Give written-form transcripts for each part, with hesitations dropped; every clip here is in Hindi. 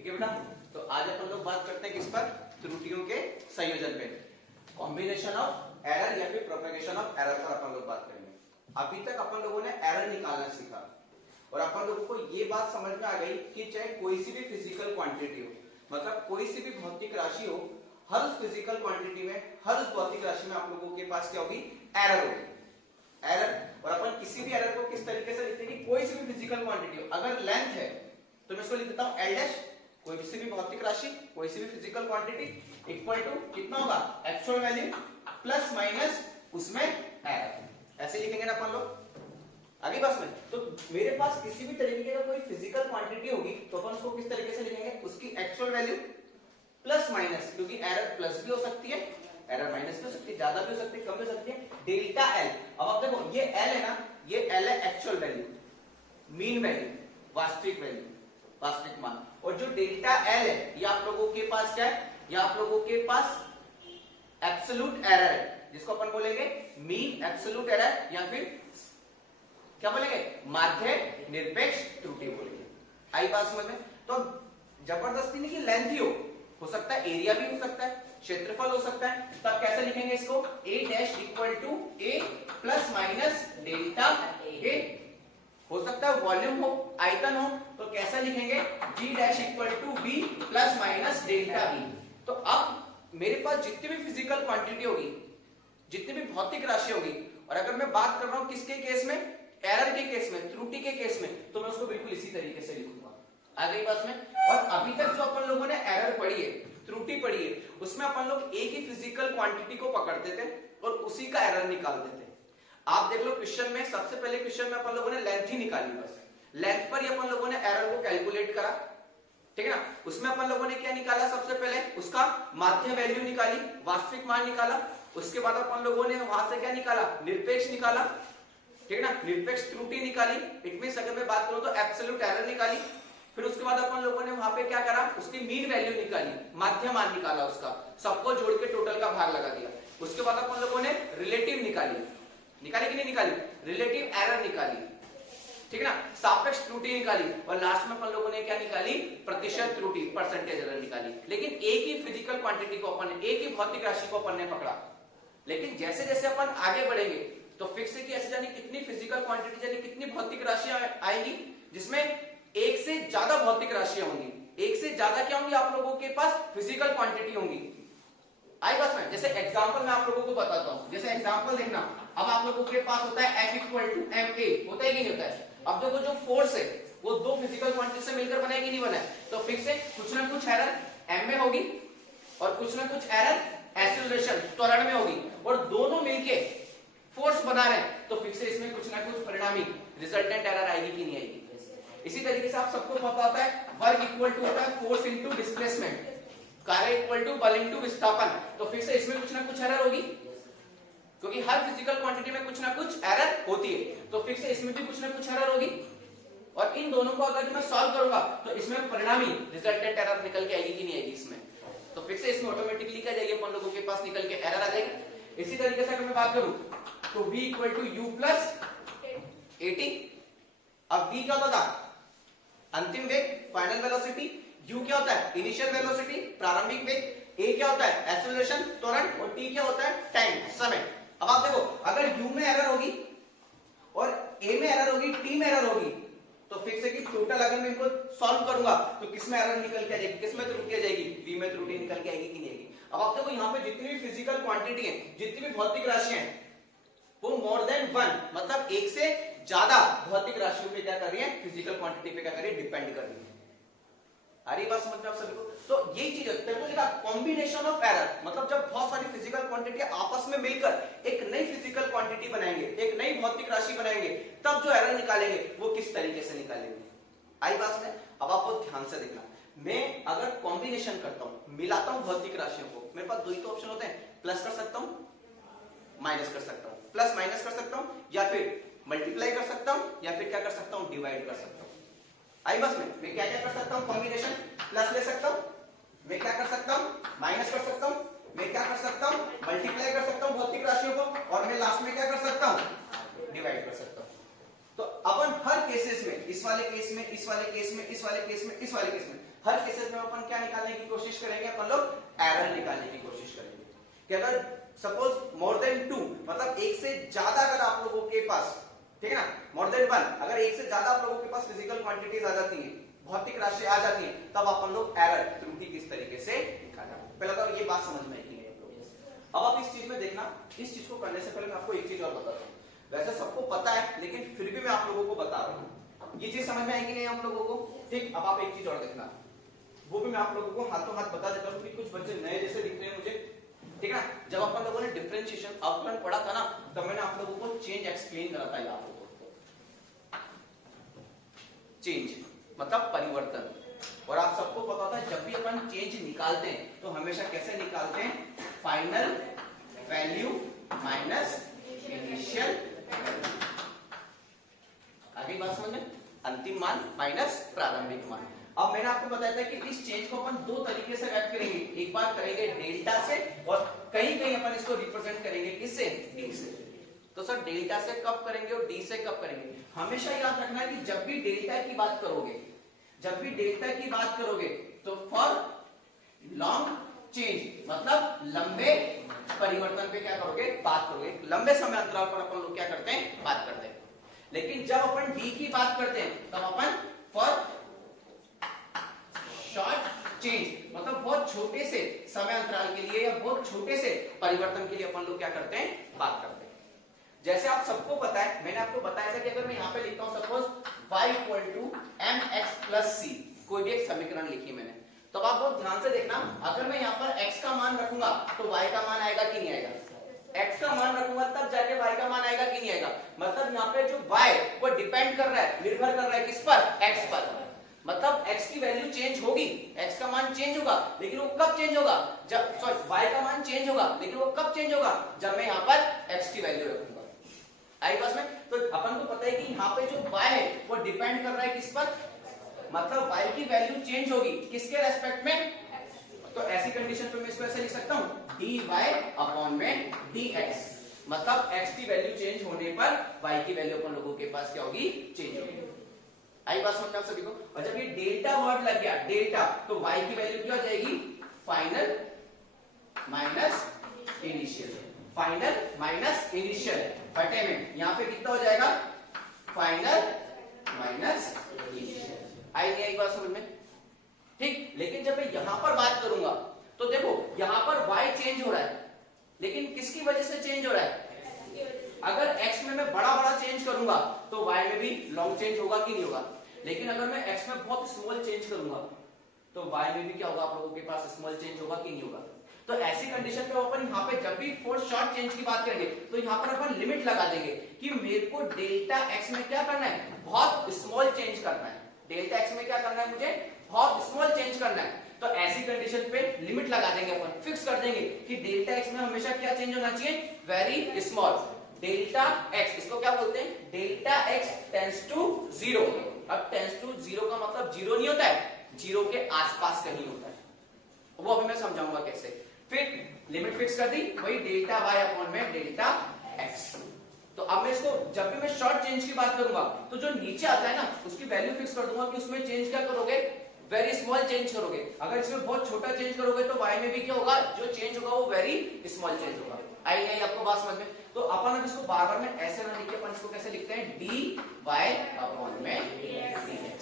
ठीक है बेटा। तो आज अपन लोग बात करते हैं किस पर, त्रुटियों के संयोजन पे, कॉम्बिनेशन ऑफ एरर या फिर प्रोपेगेशन ऑफ एरर पर अपन लोग बात करेंगे। अभी तक अपन लोगों ने एरर निकालना सीखा और अपन लोगों को ये बात समझ में आ गई कि चाहे कोई सी भी फिजिकल क्वांटिटी हो, मतलब कोई सी भी भौतिक राशि हो, हर उस फिजिकल क्वांटिटी में, हर उस भौतिक राशि में आप लोगों के पास क्या होगी, एरर होगी। एरर, और अपन किसी भी एरर को किस तरीके से लिखते हैं कि कोई सी भी फिजिकल क्वांटिटी हो, अगर लेंथ है तो मैं इसको लिख देता हूं एल डैश, कोई सी भी भौतिक राशि, कोई सी भी फिजिकल क्वांटिटी इक्वल टू कितना होगा, एक्चुअल वैल्यू प्लस माइनस उसमें एरर। ऐसे लिखेंगे ना अपन लोग आगे बस में। तो मेरे पास किसी भी तरीके का कोई फिजिकल क्वांटिटी होगी तो अपन उसको किस तरीके से लिखेंगे, उसकी एक्चुअल वैल्यू प्लस माइनस, क्योंकि एरर प्लस भी हो सकती है, एरर माइनस भी हो सकती है, ज्यादा भी हो सकती है, कम भी हो सकती है, डेल्टा एल। अब आप देखो ये एल है ना, ये एल है एक्चुअल वैल्यू, मीन वैल्यू, वास्तविक वैल्यू, वास्तविक मान। और जो डेल्टा एल है ये आप लोगों के पास क्या है, ये आप लोगों के पास एब्सोल्यूट एरर है, जिसको अपन बोलेंगे मीन एब्सोल्यूट एरर या फिर क्या बोलेंगे, माध्य निरपेक्ष त्रुटि बोलेंगे। आई बात समझ में। तो जबरदस्ती नहीं कि लेंथ ही हो सकता है, एरिया भी हो सकता है, क्षेत्रफल हो सकता है, तब कैसे लिखेंगे इसको, A dash equal to A plus minus delta A. हो सकता है वॉल्यूम हो, आयतन हो, तो कैसा लिखेंगे, G dash equal to B plus minus delta B. तो अब मेरे पास जितनी भी फिजिकल क्वांटिटी होगी, जितनी भी भौतिक राशि होगी, और अगर मैं बात कर रहा हूं किसके केस में, एरर के केस में, त्रुटि के केस में, तो मैं उसको बिल्कुल इसी तरीके से लिखूंगा। आ गई बात में। और अभी तक जो अपन लोगों ने एरर पढ़ी है, त्रुटि पढ़ी है, उसमें अपन लोग एक ही फिजिकल क्वांटिटी को पकड़ते थे और उसी का एरर निकालते थे। आप देख लो क्वेश्चन में, सबसे पहले क्वेश्चन में अपन लोगों ने लेंथ ही निकाली, बस लेंथ पर ही अपन लोगों ने एरर को कैलकुलेट करा, ठीक है ना। उसमें अपन लोगों ने क्या निकाला, सबसे पहले उसका माध्य वैल्यू निकाली, वास्तविक मान निकाला। उसके बाद अपन लोगों ने वहां से क्या निकाला, निरपेक्ष निकाला, ठीक है ना, निरपेक्ष त्रुटि निकाली, इट मींस अगर मैं बात करूं तो एब्सोल्यूट एरर निकाली। फिर उसके बाद अपन लोगों ने वहां पे क्या करा, उसकी मीन वैल्यू निकाली, माध्य मान निकाला, उसका सबको जोड़ के टोटल का भाग लगा दिया। उसके बाद अपन लोगों ने रिलेटिव निकाली, निकाली कि नहीं निकाली, रिलेटिव एरर निकाली, ठीक है ना, सापेक्ष त्रुटि निकाली, और लास्ट में अपन लोगों ने क्या निकाली, प्रतिशत त्रुटि, परसेंटेज एरर निकाली। लेकिन एक ही फिजिकल क्वांटिटी को अपन, एक ही भौतिक राशि को अपन ने पकड़ा। लेकिन जैसे जैसे अपन आगे बढ़ेंगे तो फिक्स है कि ऐसे जानी कितनी फिजिकल क्वांटिटी, यानी कितनी भौतिक राशियां आएंगी जिसमें एक से ज्यादा भौतिक राशियां होंगी, एक से ज्यादा क्या होंगी आप लोगों के पास, फिजिकल क्वांटिटी होंगी। आई बात में। जैसे एग्जांपल मैं आप लोगों को बताता हूं, जैसे एग्जांपल देखना, अब आप लोगों के पास होता है F इक्वल टू ma, होता है कि नहीं होता है। अब देखो जो फोर्स है वो दो फिजिकल क्वांटिटी से मिलकर बना है कि नहीं बना है, तो फिक्स है कुछ ना कुछ एरर m में होगी और कुछ ना कुछ एरर एक्सीलरेशन त्वरण में होगी, और दोनों मिलके फोर्स बना रहे हैं, तो फिक्स है इसमें कुछ ना कुछ परिणामी रिजल्टेंट एरर आएगी कि नहीं आएगी। इसी तरीके से आप सबको पता होता है वर्क इक्वल टू होता है फोर्स इनटू डिस्प्लेसमेंट, कार्य इक्वल टू बल इनटू विस्थापन, तो फिक्स है इसमें कुछ ना कुछ एरर होगी, क्योंकि हर फिजिकल क्वांटिटी में कुछ ना कुछ एरर होती है, तो फिक्स है इसमें भी कुछ ना कुछ एरर होगी। और इन दोनों को अगर मैं सॉल्व करूंगा तो इसमें परिणामी रिजल्टेंट एरर निकल के आएगी कि नहीं आएगी इसमें, तो फिक्स है इसमें ऑटोमेटिकली क्या जाएगी, अपन लोगों के पास निकल के एरर आ जाएगी। इसी तरीके से अगर मैं बात करूं तो v equal to u plus 80। अब v क्या होता था, अंतिम वेग, फाइनल वेलोसिटी, u क्या होता है, इनिशियल वेलोसिटी, प्रारंभिक वेग, a क्या होता है, एक्सीलरेशन त्वरण, और t क्या होता है, टाइम, समय। अब आप देखो अगर u में एरर होगी और a में एरर होगी, t में एरर होगी, तो फिक्स है कि टोटल अगर मैं इनको सॉल्व करूंगा तो किसमें एरर निकल के आ जाएगी, किसमें त्रुटि आ जाएगी, v में त्रुटि निकल के आएगी कि नहीं आएगी। अब आप देखो यहाँ पे जितनी भी फिजिकल क्वांटिटी है, जितनी भी भौतिक राशियां हैं, वो मोर देन वन, मतलब एक से ज्यादा भौतिक राशियों पे क्या कर रही है, फिजिकल क्वांटिटी पे क्या कर रही है, डिपेंड कर रही है। आ रही बात समझ में आप सभी को। तो यही चीज है कॉम्बिनेशन ऑफ एरर, मतलब जब बहुत सारी फिजिकल क्वांटिटी आपस में मिलकर एक नई फिजिकल क्वांटिटी बनाएंगे, एक नई भौतिक राशि बनाएंगे, तब जो एरर निकालेंगे वो किस तरीके से निकालेंगे। आई बात में। अब आपको ध्यान से देखना, मैं अगर कॉम्बिनेशन करता हूं, मिलाता हूं भौतिक राशियों को, मेरे पास दो ही तो ऑप्शन होते हैं, प्लस कर सकता हूं, माइनस कर सकता हूं, प्लस माइनस कर सकता हूं, या फिर मल्टीप्लाई कर सकता हूं, या फिर क्या कर सकता हूं, डिवाइड कर सकता हूं। आई बस में मैं क्या क्या कर सकता हूं, कॉम्बिनेशन, प्लस ले सकता हूं, मैं क्या कर सकता हूं, माइनस कर सकता हूं, मैं क्या कर सकता हूं, मल्टीप्लाई कर सकता हूं भौतिक राशियों को, और मैं लास्ट में क्या कर सकता हूं, डिवाइड कर सकता हूं। तो अपन हर केसेस में, इस वाले केस में, इस वाले केस में, इस वाले केस में, इस वाले केस में हर केसेस में अपन क्या निकालने की कोशिश करेंगे, अपन लोग एरर निकालने की कोशिश करेंगे कि अगर सपोज मोर देन 2 मतलब एक से ज्यादा अगर आप लोगों के पास, ठीक है ना, मोर देन 1 अगर एक से ज्यादा आप लोगों के पास फिजिकल क्वांटिटीज आ जाती हैं, भौतिक राशि आ जाती है, तब अपन लोग एरर त्रुटि किस तरीके से निकालना। पहले तो ये बात समझ में आएगी नहीं आप लोगों। अब आप इस चीज में देखना, इस चीज को करने से पहले मैं आपको एक चीज और बताता हूँ। वैसे सबको पता है लेकिन फिर भी मैं आप लोगों को बता रहा हूँ, ये चीज समझ में आएगी नहीं आप लोगों को, ठीक। अब आप एक चीज और देखना, वो भी मैं आप लोगों को हाथों हाथ बता देता हूँ कि कुछ बच्चे नए जैसे दिख रहे हैं मुझे, ठीक है ना। जब अपन लोगों ने डिफरेंशिएशन अवकलन पढ़ा था ना, तब मैंने आप लोगों को चेंज एक्सप्लेन करा था। याद हो चेंज मतलब परिवर्तन, और आप सबको पता होता है जब भी अपन चेंज निकालते हैं तो हमेशा कैसे निकालते हैं, final value minus initial value. आगे बात समझ में, अंतिम मान माइनस प्रारंभिक मान। अब मैंने आपको बताया था कि इस चेंज को अपन दो तरीके से व्यक्त करेंगे, एक बार करेंगे डेल्टा से और कहीं कहीं अपन इसको रिप्रेजेंट करेंगे किससे, डी से। तो सर डेल्टा से कब करेंगे और डी से कब करेंगे? हमेशा याद रखना है कि जब भी डेल्टा की बात करोगे, जब भी डेल्टा की बात करोगे तो फॉर लॉन्ग चेंज मतलब लंबे परिवर्तन पे क्या करोगे, बात करोगे। लंबे समय अंतराल पर अपन लोग क्या करते हैं, बात करते हैं। लेकिन जब अपन डी की बात करते हैं तब अपन फॉर शॉर्ट चेंज मतलब बहुत छोटे से समय अंतराल के लिए या बहुत छोटे से परिवर्तन के लिए अपन लोग क्या करते हैं, बात करते हैं। जैसे आप सबको पता है, मैंने आपको बताया था कि अगर मैं यहाँ पे लिखता हूँ सपोज y = mx + c, कोई भी एक समीकरण लिखी मैंने, तो आप बहुत ध्यान से देखना, अगर मैं यहाँ पर x का मान रखूंगा तो y का मान आएगा कि नहीं आएगा, x का मान रखूंगा तब जाके y का मान आएगा कि नहीं आएगा। मतलब यहाँ पे जो y वो डिपेंड कर रहा है, निर्भर कर रहा है किस पर, x पर। मतलब x की वैल्यू चेंज होगी, x का मान चेंज होगा, लेकिन वो कब चेंज होगा, जब सॉरी y का मान चेंज होगा, लेकिन वो कब चेंज होगा, जब मैं यहाँ पर x की वैल्यू रखूंगा। आई पास में, तो अपन को पता है कि यहाँ पे जो y है वो डिपेंड कर रहा है किस पर, मतलब y की वैल्यू चेंज होगी किसके रेस्पेक्ट में, तो ऐसी कंडीशन पे मैं इसको ऐसे लिख सकता हूँ dy/dx, मतलब x की वैल्यू चेंज होने पर y की वैल्यू अपन लोगों के पास क्या होगी, चेंज होगी। आई बात समझ में आप सभी को। और जब ये डेल्टा वर्ड लग गया, डेल्टा, तो y की वैल्यू क्या हो जाएगी, final minus initial, final minus initial बटे में यहाँ पे कितना हो जाएगा, फाइनल माइनस इनिशियल। आई नहीं आई बात समझ में, ठीक। लेकिन जब मैं यहां पर बात करूंगा तो देखो यहाँ पर y चेंज हो रहा है, लेकिन किसकी वजह से चेंज हो रहा है, अगर x में मैं बड़ा बड़ा चेंज करूंगा तो y में भी लॉन्ग चेंज होगा कि नहीं होगा, लेकिन अगर मैं x में बहुत स्मॉल चेंज करूंगा तो y में भी क्या होगा, आप लोगों के पास स्मॉल चेंज होगा कि नहीं होगा। तो ऐसी कंडीशन पे अपन यहाँ पे जब भी फॉर शॉर्ट चेंज की बात करेंगे तो यहाँ पर अपन लिमिट लगा देंगे कि मेरे को डेल्टा x में क्या करना है, बहुत स्मॉल चेंज करना है। डेल्टा x में क्या करना है, मुझे बहुत स्मॉल चेंज करना है। तो ऐसी कंडीशन पे लिमिट लगा देंगे अपन, फिक्स कर देंगे कि डेल्टा x में हमेशा क्या चेंज होना चाहिए, वेरी स्मॉल। डेल्टा x, इसको क्या बोलते हैं, डेल्टा x टेंड्स टू 0। अब टेंड्स टू 0 का मतलब 0 नहीं होता है, 0 के आसपास कहीं होता है, वो अभी मैं समझाऊंगा कैसे। फिर लिमिट फिक्स कर दी, वही डेल्टा y में डेल्टा x। तो अब मैं इसको जब भी मैं शॉर्ट चेंज की बात करूंगा तो जो नीचे आता है ना उसकी वैल्यू फिक्स कर दूंगा कि उसमें चेंज क्या करोगे, वेरी स्मॉल चेंज करोगे। अगर इसमें बहुत छोटा चेंज करोगे तो y में भी क्या होगा, जो चेंज होगा वो वेरी स्मॉल चेंज होगा। आई नहीं आपको बात समझ में। तो अपन अब इसको बार बार में ऐसे ना लिख के अपन इसको कैसे लिखते हैं, dy में dx।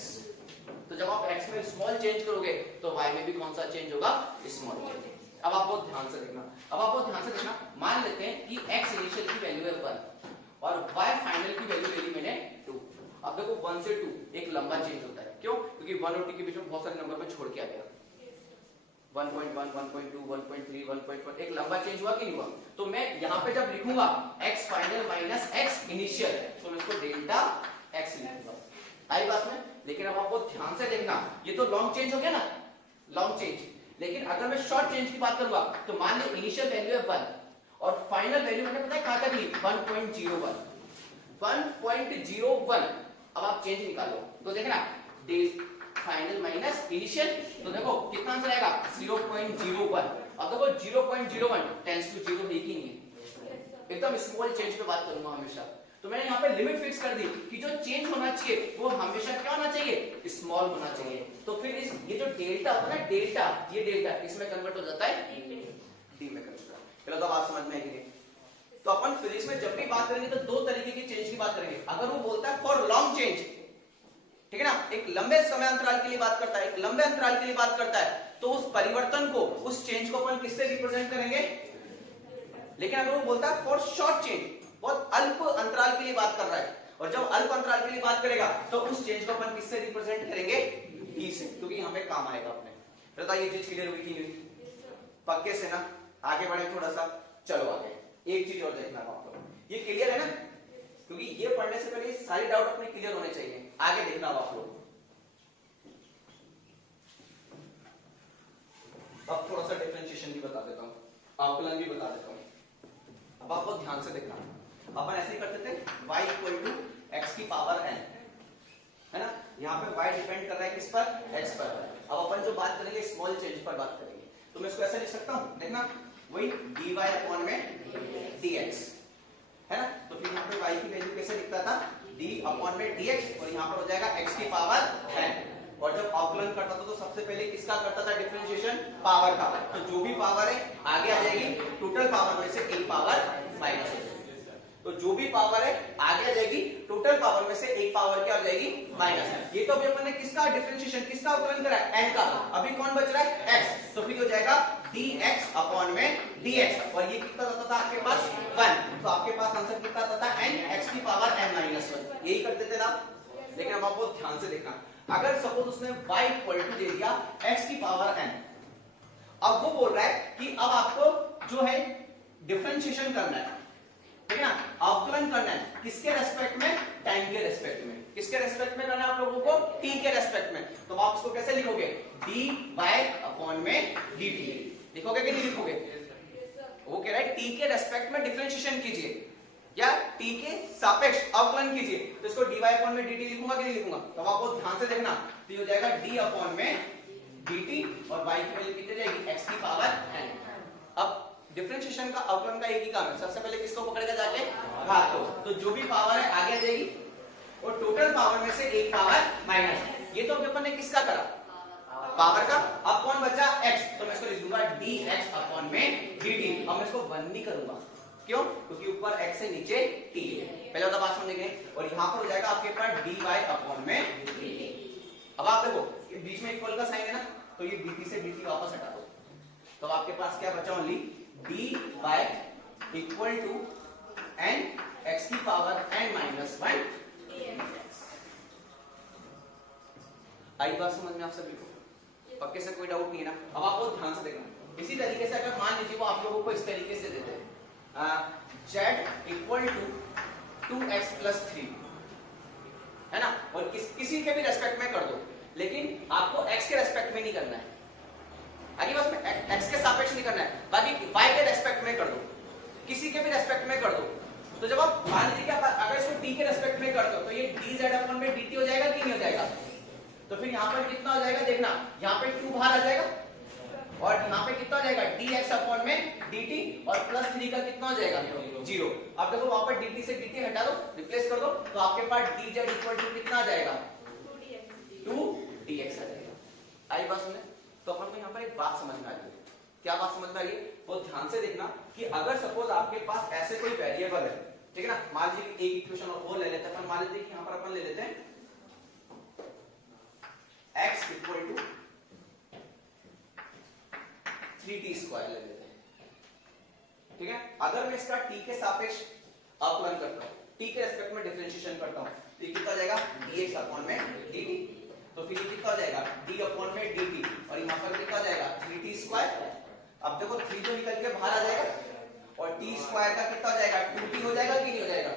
तो जब आप x में स्मॉल चेंज करोगे तो y में भी कौन सा चेंज होगा, स्मॉल चेंज। अब आप बहुत ध्यान से देखना, अब आप बहुत ध्यान से देखना, मान लेते हैं कि x इनिशियल की वैल्यू है 1 और y फाइनल की वैल्यू ले ली मैंने 2। अब देखो 1 से 2 एक लंबा चेंज होता है, क्यों, क्योंकि 1 और 2 के बीच में बहुत सारे नंबर में छोड़ के आ गया। 1.1, 1.2, 1.3, 1.4 एक लंबा चेंज हुआ कि नहीं हुआ। तो मैं यहाँ पे जब लिखूंगा x final minus x initial, तो मैं इसको डेल्टा x लिखूंगा। आई बात में। लेकिन अब आप बहुत ध्यान से देखना, ये तो लॉन्ग चेंज हो गया ना, लॉन्ग चेंज। लेकिन अगर मैं शॉर्ट चेंज की बात करूंगा तो मान लो इनिशियल वैल्यू है 1 और फाइनल वैल्यू मैंने पता है कहां तक ली, 1.01। 1.01। अब आप चेंज निकालो तो देखना, फाइनल माइनस इनिशियल, तो देखो कितना आंसर आएगा, 0.01। अब देखो 0.01 टेंड्स टू 0 है कि नहीं है, एकदम स्मॉल चेंज पे बात करूंगा हमेशा। तो मैंने यहाँ पे लिमिट फिक्स कर दी कि जो चेंज होना चाहिए वो हमेशा क्या होना चाहिए, स्मॉल होना चाहिए। तो फिर इस ये जो डेल्टा होता है ना, डेल्टा, ये डेल्टा इसमें कन्वर्ट हो जाता है डी में कन्वर्ट। चलो तो बात समझ में आई कि नहीं? तो अपन फिजिक्स में जब भी बात करेंगे तो दो तरीके की चेंज की बात करेंगे। अगर वो बोलता है फॉर लॉन्ग चेंज, ठीक है ना, एक लंबे समय अंतराल के लिए बात करता है, एक लंबे अंतराल के लिए बात करता है, तो उस परिवर्तन को, उस चेंज को अपन किससे रिप्रेजेंट करेंगे। लेकिन अगर वो बोलता है फॉर शॉर्ट चेंज, बहुत अल्प अंतराल के लिए बात कर रहा है, और जब अल्प अंतराल के लिए बात करेगा तो उस चेंज को अपन किससे रिप्रेजेंट करेंगे, डी से, क्योंकि यहाँ पे काम आएगा अपने। बता ये चीज क्लियर हुई कि नहीं? पक्के से ना? आगे बढ़े थोड़ा सा, चलो आगे। एक चीज और देखना आप लोग, ये क्लियर है ना? क्योंकि ये पढ़ने से पहले सारी डाउट अपने क्लियर होने चाहिए। आगे देखना आप लोग। अब थोड़ा सा डिफरेंशिएशन भी बता देता हूँ, आकलन भी बता देता हूँ। अब आप बहुत ध्यान से देखना। अपन ऐसे ही करते थे, y इक्वल टू एक्स की पावर n, है ना? यहाँ पे y डिपेंड कर रहा है किस पर, x पर। अब अपन जो बात करेंगे स्मॉल चेंज पर बात करेंगे, तो मैं इसको ऐसे लिख सकता हूँ, देखना, वही dy अपॉन में dx, है ना? तो फिर यहाँ पे y की वैल्यू कैसे लिखता था, d अपॉन में dx, और यहाँ पर हो जाएगा x की पावर n। और जब अवकलन करता था तो सबसे पहले किसका करता था डिफरेंशिएशन, पावर का। तो जो भी पावर है आगे आ जाएगी टोटल पावर में से एक पावर माइनस हो जाएगी। तो जो भी पावर है आगे आ जाएगी टोटल पावर में से एक पावर क्या हो जाएगी, माइनस। ये तो अभी अपन ने किसका डिफरेंशिएशन, किसका अवकलन करा है, n का। अभी कौन बच रहा है, x। तो फिर हो जाएगा dx अपॉन में dx, और ये कितना आता था आपके पास, 1। तो आपके पास आंसर कितना आता था, n, x की पावर n माइनस 1। यही करते थे ना? लेकिन अब आप बहुत ध्यान से देखना, अगर सपोज उसने y इक्वल टू दे दिया x की पावर n, अब वो बोल रहा है कि अब आपको जो है डिफरेंशिएशन करना है, ठीक है ना, अवकलन करना है, किसके रेस्पेक्ट में, टाइम के रेस्पेक्ट में। किसके रेस्पेक्ट में करना है आप लोगों को, t के रेस्पेक्ट में। तो आप इसको कैसे लिखोगे, dy अपॉन में dt, लिखोगे कि नहीं लिखोगे? वो कह रहा है t के रेस्पेक्ट में डिफरेंशिएशन कीजिए या t के सापेक्ष अवकलन कीजिए, तो इसको dy अपॉन में dt लिखूंगा कि नहीं लिखूंगा? तो आपको ध्यान से देखना, तो ये हो जाएगा d अपॉन में dt, और y की वैल्यू कितनी जाएगी, x की पावर n। अब डिफरेंशिएशन का, अवकलन का एक ही काम है, सबसे पहले किसको पकड़ेगा जाके, घात को। तो जो भी पावर है आगे आ जाएगी, और टोटल पावर में से एक पावर माइनस। ये तो अपन ने किसका करा, पावर का। अब कौन बचा, x, तो मैं इसको लिख दूंगा dx अपॉन में dt। अब मैं इसको 1 नहीं करूंगा, क्यों? क्योंकि ऊपर x है नीचे t है। पहले तो बात समझेंगे। और यहां पर हो जाएगा आपके पास dy अपॉन में dt। अब आप देखो ये बीच में इक्वल का साइन है ना, तो ये dt से dt वापस हटा दो, तो आपके पास क्या बचा, only dy equal to n x की पावर n माइनस 1 dx। आई बात समझ में आप सभी को? पक्के से कोई डाउट नहीं है ना? अब आप बहुत ध्यान से देखना। इसी तरीके से अगर मान लीजिए वो आप लोगों को इस तरीके से देते हैं, z equal to 2x plus 3, है ना, और किसी के भी रेस्पेक्ट में कर दो, लेकिन आपको x के रेस्पेक्ट में नहीं करना है, आगे बस में x के सापेक्ष नहीं करना है, बाकी y के रेस्पेक्ट में कर दो, किसी के भी रेस्पेक्ट में कर दो। तो जब आप मान लीजिए अगर इसको t के रेस्पेक्ट में कर दो, तो ये dz अपॉन में dt हो जाएगा कि नहीं हो जाएगा? तो फिर यहाँ पर कितना हो जाएगा, देखना, यहाँ पे 2 बाहर आ जाएगा, और यहाँ पे कितना हो जाएगा, dx अपॉन में dt, और प्लस 3 का कितना हो जाएगा, 0। अब देखो वहां पर dt से dt हटा दो, रिप्लेस कर दो, तो आपके पास dz इक्वल टू कितना आ जाएगा, 2dx आ जाएगा। आई बात सुने? तो अपन को यहाँ पर एक बात समझ में आ रही है। क्या बात समझ में आ रही है? बहुत ध्यान से देखना कि अगर सपोज आपके पास ऐसे कोई वेरिएबल है, ठीक है ना, मान लीजिए एक इक्वेशन और ले लेते हैं, मान लीजिए कि यहाँ पर अपन ले लेते हैं x equal to 3t square ले लेते हैं, ठीक है। अगर मैं इसका t के सापेक्ष अवकलन करता हूं, t के रेस्पेक्ट में डिफरेंशिएशन करता हूं, तो ये कितना हो जाएगा, dx अपॉन में dt। तो फिर ये कितना हो जाएगा, d अपॉन में dt, और यहाँ पर कितना हो जाएगा, 3t स्क्वायर। अब देखो 3 जो निकल के बाहर आ जाएगा, और t स्क्वायर का कितना हो जाएगा, 2t हो जाएगा कि नहीं हो जाएगा?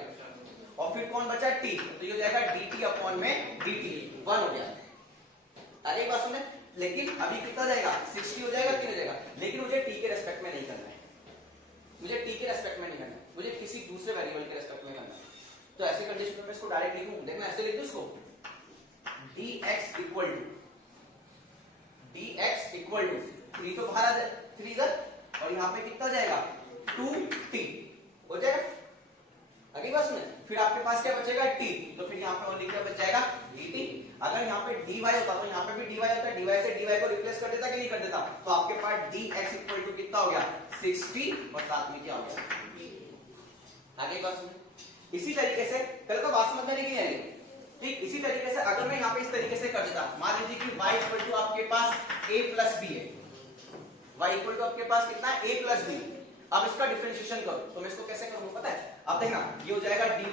और फिर कौन बचा, t, तो ये हो जाएगा dt अपॉन में dt, 1 हो गया। अरे बात सुने, लेकिन अभी कितना जाएगा, 60 हो जाएगा कि नहीं हो जाएगा? लेकिन मुझे t के रेस्पेक्ट में नहीं करना है, मुझे t के रेस्पेक्ट में नहीं करना है, मुझे किसी दूसरे वेरिएबल के रेस्पेक्ट में करना है। तो ऐसी कंडीशन में मैं इसको डायरेक्ट लिखूं, देखना ऐसे लिख दो इसको, dx इक्वल टू 3 तो बाहर आ जाए, 3 इधर, और यहाँ पे कितना जाएगा, 2t हो जाएगा। आगे बात सुने, फिर आपके पास क्या बचेगा t, तो फिर यहाँ पे ओनली क्या बच जाएगा dt। अगर यहाँ पे dy होता तो यहाँ पे भी dy होता, dy से dy को रिप्लेस कर देता कि नहीं कर देता, तो आपके पास dx इक्वल टू कितना हो गया 60 और साथ में क्या हो गया आगे बात सुने। इसी तरीके से पहले तो बात समझ में नहीं आई, ठीक। इसी तरीके से अगर मैं यहाँ पे इस तरीके से कर देता, मान लीजिए कि y इक्वल टू आपके पास a प्लस b है, y इक्वल टू आपके पास कितना है a प्लस b। अब इसका डिफरेंशिएशन करो तो मैं इसको कैसे करूंगा पता है, अब देखना ये हो जाएगा dy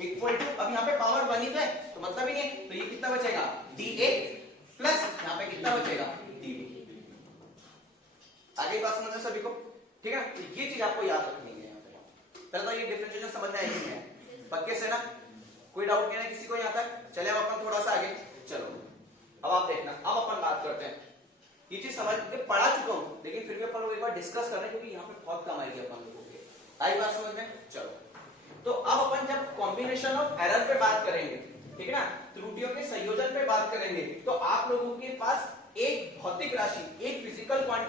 इक्वल टू, अब यहाँ पे पावर 1 ही तो है तो मतलब ही नहीं है, तो ये कितना बचेगा dA प्लस यहाँ पे कितना बचेगा dB। आगे बात समझ सभी को, ठीक है। तो ये चीज आपको याद रखनी है यहाँ पे। पहले तो ये डिफरेंशिएशन समझ में आई है पक्के से ना, कोई डाउट नहीं है किसी को यहाँ तक। चले अब अपन थोड़ा सा आगे चलो, अब आप देखना, अब अपन बात करते हैं, ये चीज समझ के पढ़ा चुका हूं लेकिन फिर भी अपन लोग एक बार डिस्कस कर रहे हैं क्योंकि यहाँ पे बहुत कम आएगी अपन लोगों के, आई बात समझ में। चलो तो अब अपन जब कॉम्बिनेशन ऑफ एरर पे बात करेंगे, ठीक है ना, त्रुटियों के संयोजन पे बात करेंगे, तो आप लोगों के पास एक भौतिक राशि, एक फिजिकल क्वांटिटी